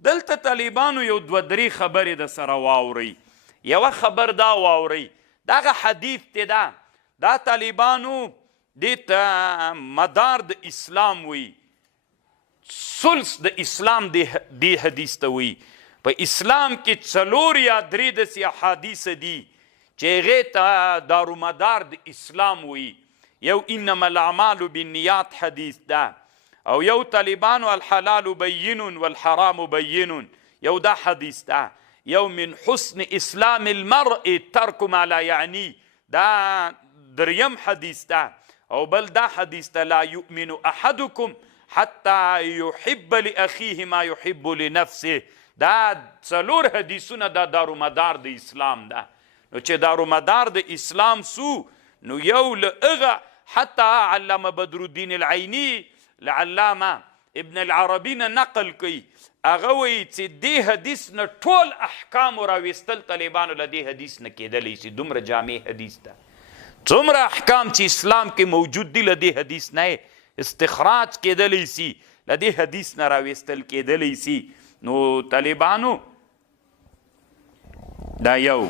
دلته طالبانو یو دوه درې خبرې د سره واورئ. یوه خبر دا واورئ، دغه حدیث دی دا طالبانو دې ته مدار د اسلام وی، سلس د اسلام دی حدیث ته وی. په اسلام کې 4 یا 3 داسې احادیث دي چې هغې ته دارومدار د اسلام وی. یو انما الاعمال بالنیات حدیث ده، او یو طالبانو الحلال بین والحرام بین، یو دا حدیث ده. یو من حسن اسلام المرء ترک ما لا یعنی، دا دریم حدیث ده. او بل دا حدیث ده لا یؤمن احدکم حتی یحب لاخیه ما یحب لنفسه. دا 4 حدیثونه دا دارومدار د اسلام ده. نو چې دارومدار د اسلام سو، نو یو له هغه حتی علامه بدرالدین العینی علامه ابن العربي نه نقل کوي، هغه وایي چې دې حدیث نه ټول احکام راویستل طالبانو له دې حدیث نه کېدلی شي. دومره جامع حدیث ده، څومره احکام چې اسلام کې موجود دي له دې حدیث نه استخراج کېدلی شي، له دې حدیث نه راویستل کېدلی شي. نو طالبانو دا یو